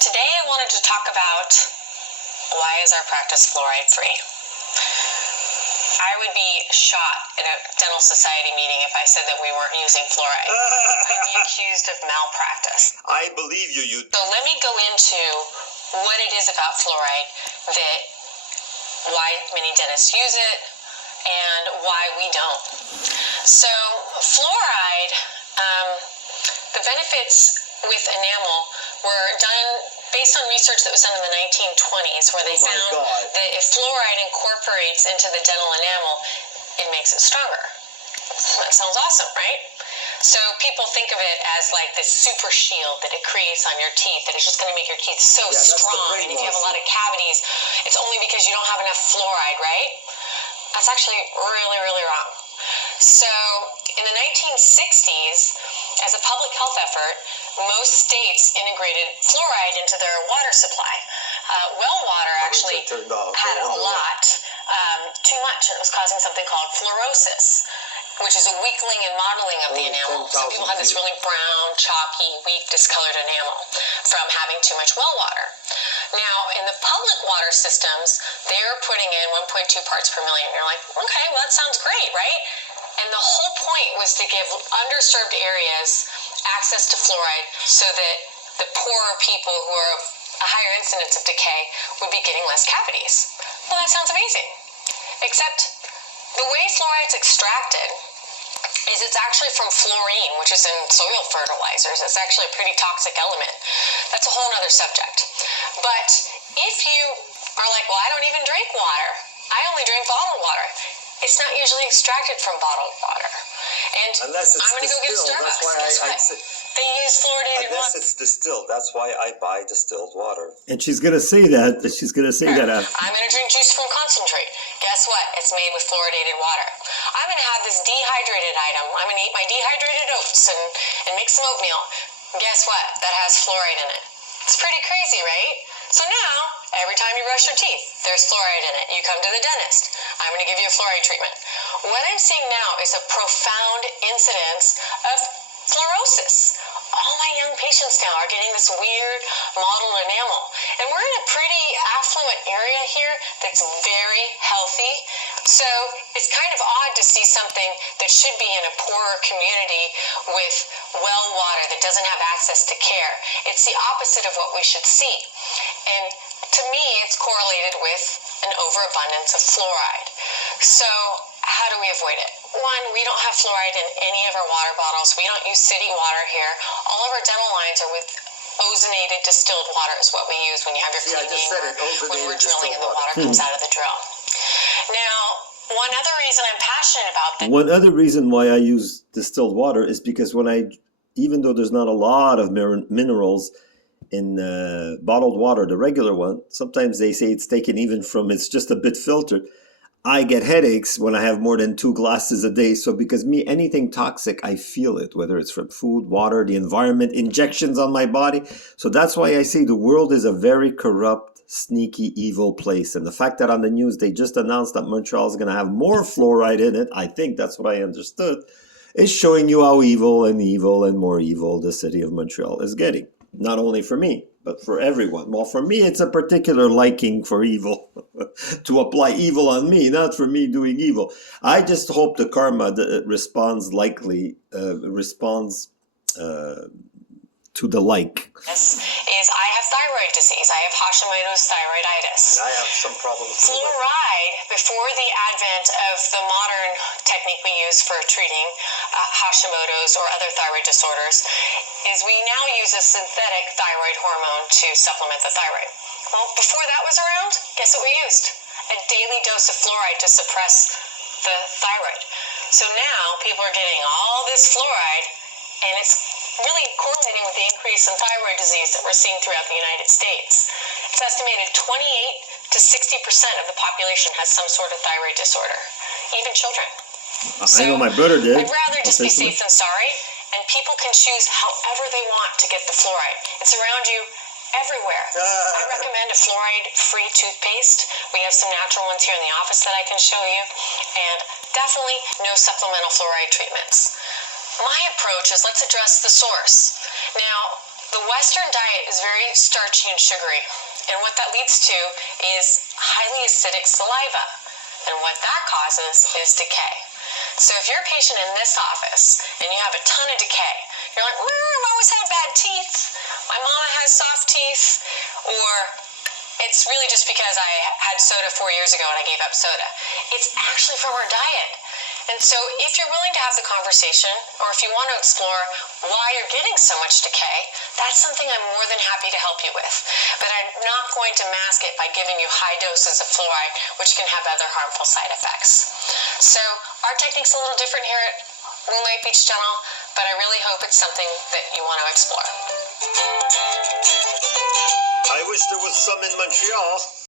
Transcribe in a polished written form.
Today I wanted to talk about why is our practice fluoride free. I would be shot in a dental society meeting if I said that we weren't using fluoride. I'd be accused of malpractice. I believe you. So let me go into what it is about fluoride, that why many dentists use it and why we don't. So fluoride, the benefits with enamel were done based on research that was done in the 1920s, where they found that if fluoride incorporates into the dental enamel, it makes it stronger. That sounds awesome, right? So people think of it as like this super shield that it creates on your teeth, that it's just going to make your teeth so strong, and if you have a lot of cavities, it's only because you don't have enough fluoride, right? That's actually really, really wrong. So in the 1960s, as a public health effort, most states integrated fluoride into their water supply. Well water actually had a lot, too much, and it was causing something called fluorosis, which is a weakening and modeling of the enamel. So people had this really brown, chalky, weak, discolored enamel from having too much well water. Now, in the public water systems, they're putting in 1.2 parts per million. You're like, okay, well, that sounds great, right? And the whole point was to give underserved areas access to fluoride so that the poorer people who are of a higher incidence of decay would be getting less cavities. Well, that sounds amazing. Except the way fluoride's extracted is it's actually from fluorine, which is in soil fertilizers. It's actually a pretty toxic element. That's a whole other subject. But if you are like, well, I don't even drink water. I only drink bottled water. It's not usually extracted from bottled water. And unless it's I'm going to go get Starbucks. Guess what? They use fluoridated water. Unless it's distilled. That's why I buy distilled water. And she's going to say that. She's going to say that after. I'm going to drink juice from concentrate. Guess what? It's made with fluoridated water. I'm going to have this dehydrated item. I'm going to eat my dehydrated oats and make some oatmeal. Guess what? That has fluoride in it. It's pretty crazy, right? So now, every time you brush your teeth, there's fluoride in it. You come to the dentist. I'm going to give you a fluoride treatment. What I'm seeing now is a profound incidence of fluorosis. All my young patients now are getting this weird mottled enamel. And we're in a pretty affluent area here that's very healthy. So it's kind of odd to see something that should be in a poorer community with well water that doesn't have access to care. It's the opposite of what we should see. And to me, it's correlated with an overabundance of fluoride. So how do we avoid it? One, we don't have fluoride in any of our water bottles. We don't use city water here. All of our dental lines are with ozonated distilled water is what we use when you have your cleaning or when we're drilling and the water comes out of the drill. Now, one other reason I'm passionate about this. One other reason why I use distilled water is because even though there's not a lot of minerals in bottled water, the regular one, sometimes they say it's taken even from, it's just a bit filtered. I get headaches when I have more than 2 glasses a day. So because anything toxic, I feel it, whether it's from food, water, the environment, injections on my body. So that's why I say the world is a very corrupt, sneaky, evil place. And the fact that on the news, they just announced that Montreal is going to have more fluoride in it, I think that's what I understood, is showing you how evil and more evil the city of Montreal is getting. Not only for me, but for everyone. Well, for me, it's a particular liking for evil, to apply evil on me, not for me doing evil. I just hope the karma responds to the like. Is I have thyroid disease. I have Hashimoto's thyroiditis. And I have some problems. Fluoride, before the advent of the modern technique we use for treating Hashimoto's or other thyroid disorders, is we now use a synthetic thyroid hormone to supplement the thyroid. Well, before that was around, guess what we used? A daily dose of fluoride to suppress the thyroid. So now people are getting all this fluoride, and it's really correlating with the increase in thyroid disease that we're seeing throughout the United States. It's estimated 28 to 60% of the population has some sort of thyroid disorder, even children. I know my brother did. I'd rather just be safe than sorry, and people can choose however they want to get the fluoride. It's around you everywhere. I recommend a fluoride-free toothpaste. We have some natural ones here in the office that I can show you, and definitely no supplemental fluoride treatments. My approach is let's address the source. Now, The Western diet is very starchy and sugary, and what that leads to is highly acidic saliva, and what that causes is decay. So if you're a patient in this office and you have a ton of decay, you're like, I've always had bad teeth, my mama has soft teeth, or it's really just because I had soda 4 years ago and I gave up soda. It's actually from our diet. And so if you're willing to have the conversation, or if you want to explore why you're getting so much decay, that's something I'm more than happy to help you with. But I'm not going to mask it by giving you high doses of fluoride, which can have other harmful side effects. So our technique's a little different here at Moonlight Beach Dental, but I really hope it's something that you want to explore. I wish there was some in Montreal.